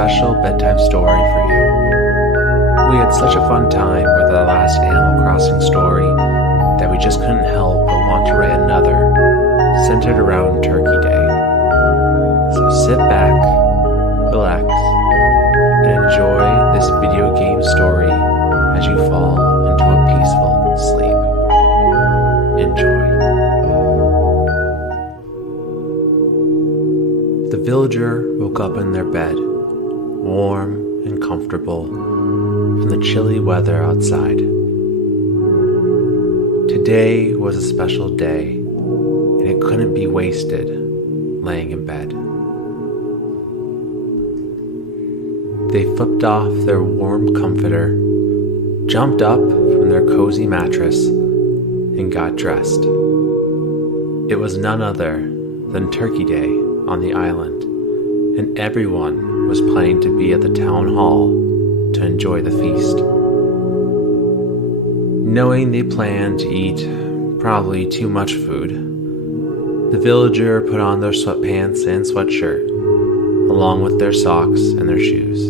special bedtime story for you. We had such a fun time with our last Animal Crossing story that we just couldn't help but want to write another centered around Turkey Day. So sit back, relax, and enjoy this video game story as you fall into a peaceful sleep. Enjoy. The villager woke up in their bed, warm and comfortable from the chilly weather outside. Today was a special day, and it couldn't be wasted laying in bed. They flipped off their warm comforter, jumped up from their cozy mattress, and got dressed. It was none other than Turkey Day on the island, and everyone was planning to be at the town hall to enjoy the feast. Knowing they planned to eat probably too much food, the villager put on their sweatpants and sweatshirt, along with their socks and their shoes.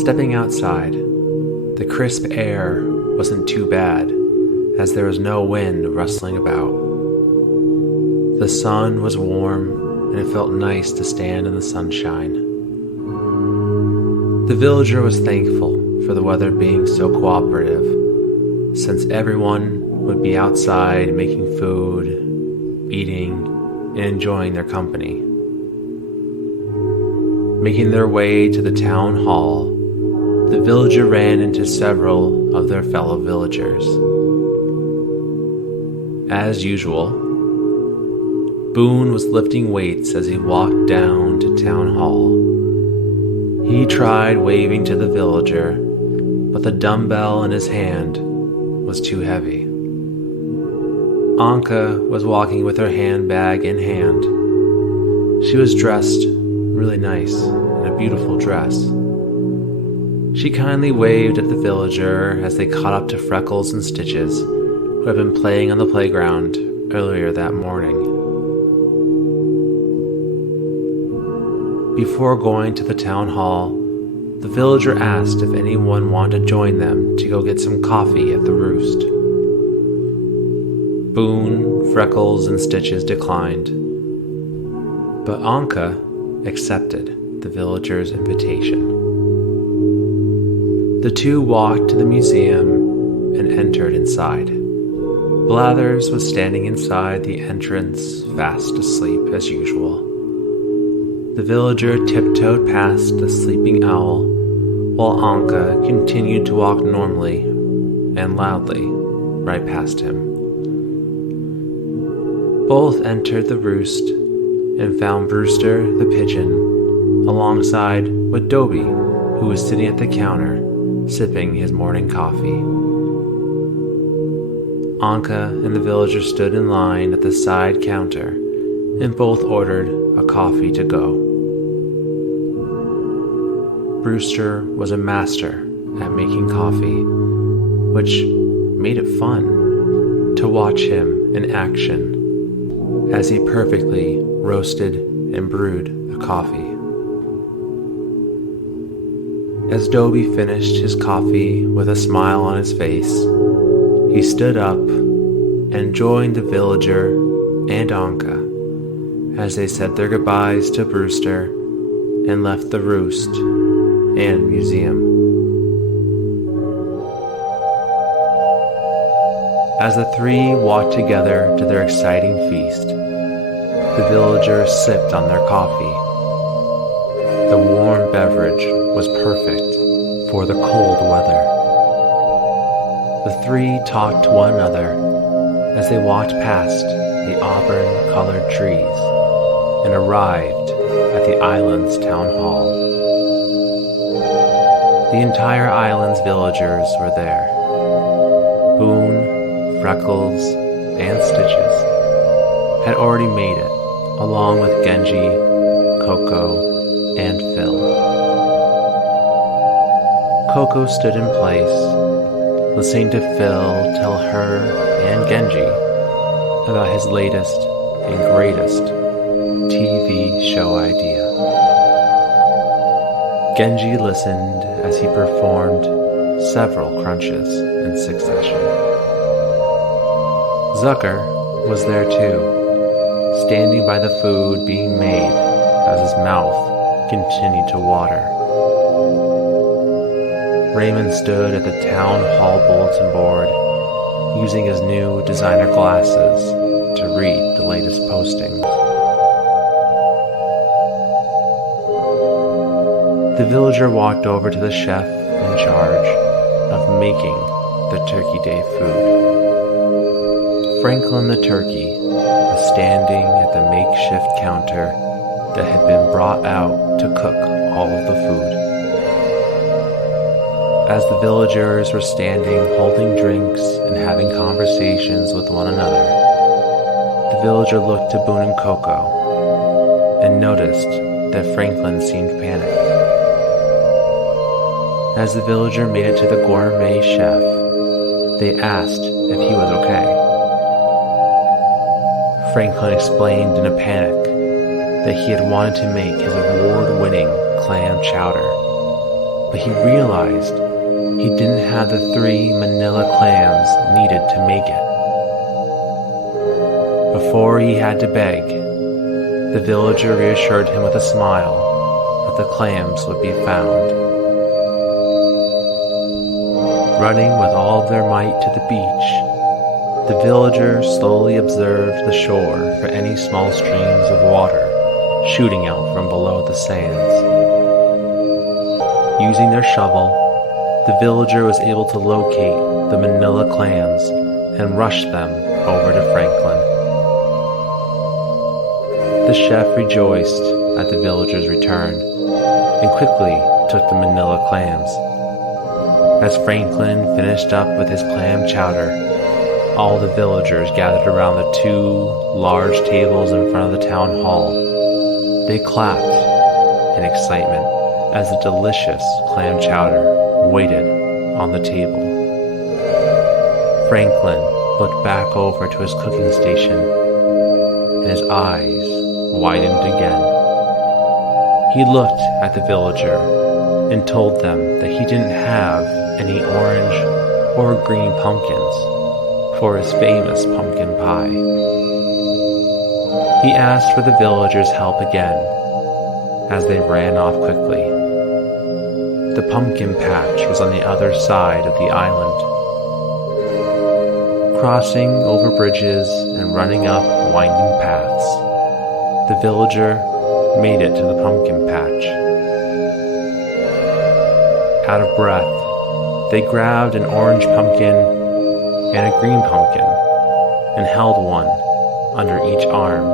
Stepping outside, the crisp air wasn't too bad, as there was no wind rustling about. The sun was warm, and it felt nice to stand in the sunshine. The villager was thankful for the weather being so cooperative, since everyone would be outside making food, eating, and enjoying their company. Making their way to the town hall, the villager ran into several of their fellow villagers. As usual, Boone was lifting weights as he walked down to town hall. He tried waving to the villager, but the dumbbell in his hand was too heavy. Anka was walking with her handbag in hand. She was dressed really nice in a beautiful dress. She kindly waved at the villager as they caught up to Freckles and Stitches, who had been playing on the playground earlier that morning. Before going to the town hall, the villager asked if anyone wanted to join them to go get some coffee at the Roost. Boone, Freckles, and Stitches declined, but Anka accepted the villager's invitation. The two walked to the museum and entered inside. Blathers was standing inside the entrance, fast asleep as usual. The villager tiptoed past the sleeping owl, while Anka continued to walk normally and loudly right past him. Both entered the roost and found Brewster the pigeon alongside with Dobie, who was sitting at the counter sipping his morning coffee. Anka and the villager stood in line at the side counter and both ordered a coffee to go. Brewster was a master at making coffee, which made it fun to watch him in action as he perfectly roasted and brewed the coffee. As Dobie finished his coffee with a smile on his face, he stood up and joined the villager and Anka as they said their goodbyes to Brewster and left the roost and museum. As the three walked together to their exciting feast, the villagers sipped on their coffee. The warm beverage was perfect for the cold weather. The three talked to one another as they walked past the auburn-colored trees and arrived at the island's town hall. The entire island's villagers were there. Boone, Freckles, and Stitches had already made it, along with Genji, Coco, and Phil. Coco stood in place, listening to Phil tell her and Genji about his latest and greatest TV show idea. Genji listened as he performed several crunches in succession. Zucker was there too, standing by the food being made as his mouth continued to water. Raymond stood at the town hall bulletin board, using his new designer glasses to read the latest postings. The villager walked over to the chef in charge of making the Turkey Day food. Franklin the turkey was standing at the makeshift counter that had been brought out to cook all of the food. As the villagers were standing holding drinks and having conversations with one another, the villager looked to Boone and Coco and noticed that Franklin seemed panicked. As the villager made it to the gourmet chef, they asked if he was okay. Franklin explained in a panic that he had wanted to make his award-winning clam chowder, but he realized he didn't have the 3 manila clams needed to make it. Before he had to beg, the villager reassured him with a smile that the clams would be found. Running with all of their might to the beach, the villagers slowly observed the shore for any small streams of water shooting out from below the sands. Using their shovel, the villager was able to locate the manila clams and rush them over to Franklin. The chef rejoiced at the villager's return and quickly took the manila clams. As Franklin finished up with his clam chowder, all the villagers gathered around the 2 large tables in front of the town hall. They clapped in excitement as the delicious clam chowder waited on the table. Franklin looked back over to his cooking station, and his eyes widened again. He looked at the villager and told them that he didn't have any orange or green pumpkins for his famous pumpkin pie. He asked for the villagers' help again as they ran off quickly. The pumpkin patch was on the other side of the island. Crossing over bridges and running up winding paths, the villager made it to the pumpkin patch. Out of breath, they grabbed an orange pumpkin and a green pumpkin and held one under each arm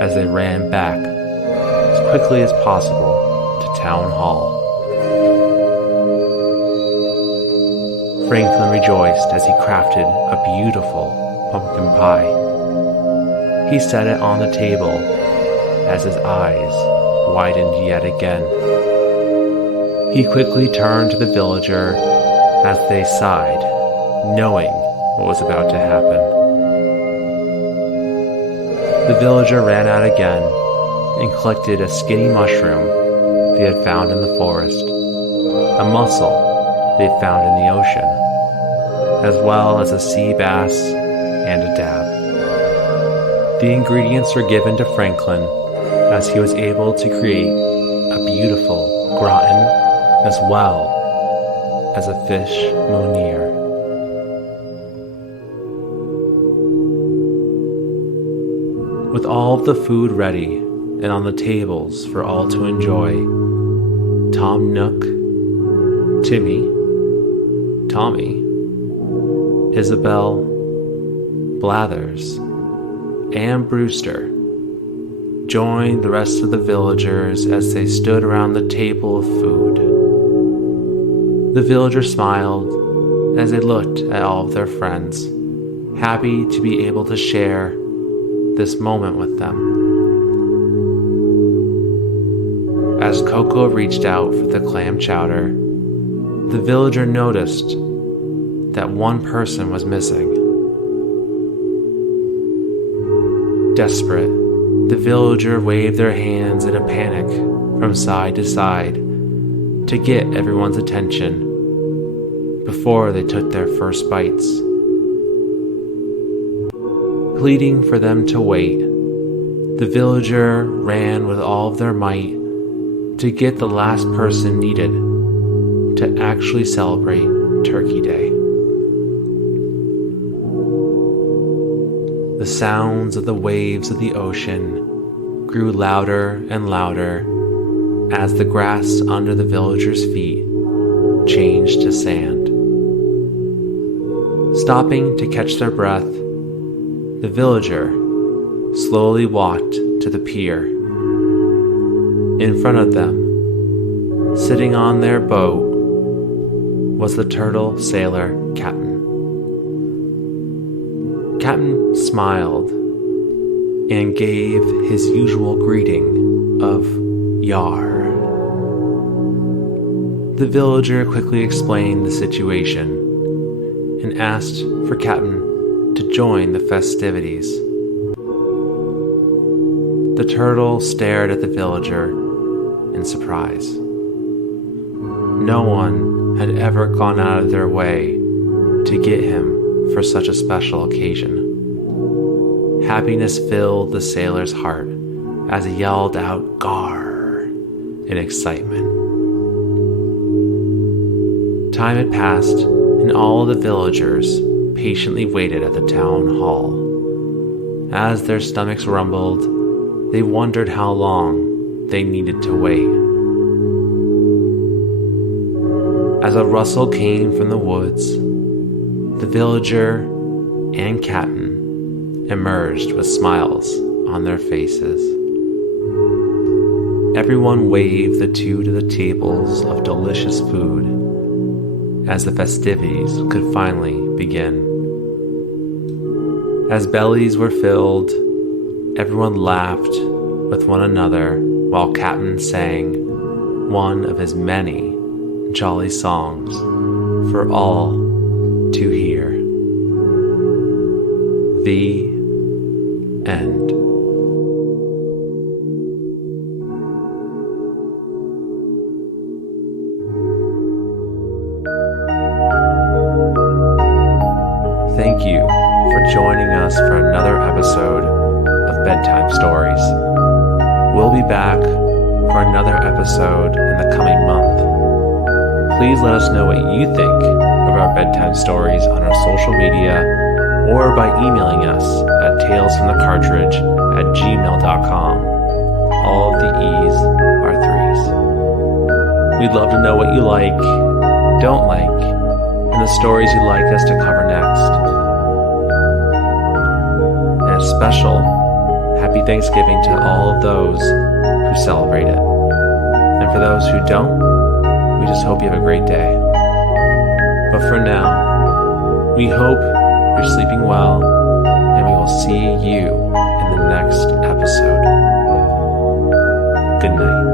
as they ran back as quickly as possible to town hall. Franklin rejoiced as he crafted a beautiful pumpkin pie. He set it on the table as his eyes widened yet again. He quickly turned to the villager as they sighed, knowing what was about to happen. The villager ran out again and collected a skinny mushroom they had found in the forest, a mussel they had found in the ocean, as well as a sea bass and a dab. The ingredients were given to Franklin as he was able to create a beautiful gratin as well as a fish monier. With all of the food ready and on the tables for all to enjoy, Tom Nook, Timmy, Tommy, Isabel, Blathers, and Brewster joined the rest of the villagers as they stood around the table of food. The villagers smiled as they looked at all of their friends, happy to be able to share this moment with them. As Coco reached out for the clam chowder, the villager noticed that one person was missing. Desperate The villager waved their hands in a panic from side to side to get everyone's attention before they took their first bites. Pleading for them to wait, the villager ran with all of their might to get the last person needed to actually celebrate Turkey Day. The sounds of the waves of the ocean grew louder and louder as the grass under the villagers' feet changed to sand. Stopping to catch their breath, the villager slowly walked to the pier. In front of them, sitting on their boat, was the turtle sailor Captain. Captain smiled and gave his usual greeting of "Yar." The villager quickly explained the situation and asked for Captain to join the festivities. The turtle stared at the villager in surprise. No one had ever gone out of their way to get him for such a special occasion. Happiness filled the sailor's heart as he yelled out "Gar" in excitement. Time had passed, and all the villagers patiently waited at the town hall. As their stomachs rumbled, they wondered how long they needed to wait. As a rustle came from the woods, the villager and Captain emerged with smiles on their faces. Everyone waved the two to the tables of delicious food as the festivities could finally begin. As bellies were filled, everyone laughed with one another while Captain sang one of his many jolly songs for all to hear. The end. Thank you for joining us for another episode of Bedtime Stories. We'll be back for another episode in the coming month. Please let us know what you think of our bedtime stories on our social media or by emailing us at talesfromthecartridge@gmail.com. All of the E's are threes. We'd love to know what you like, don't like, and the stories you'd like us to cover next. And a special Happy Thanksgiving to all of those who celebrate it. And for those who don't, we just hope you have a great day. But for now, we hope you're sleeping well, and we will see you in the next episode. Good night.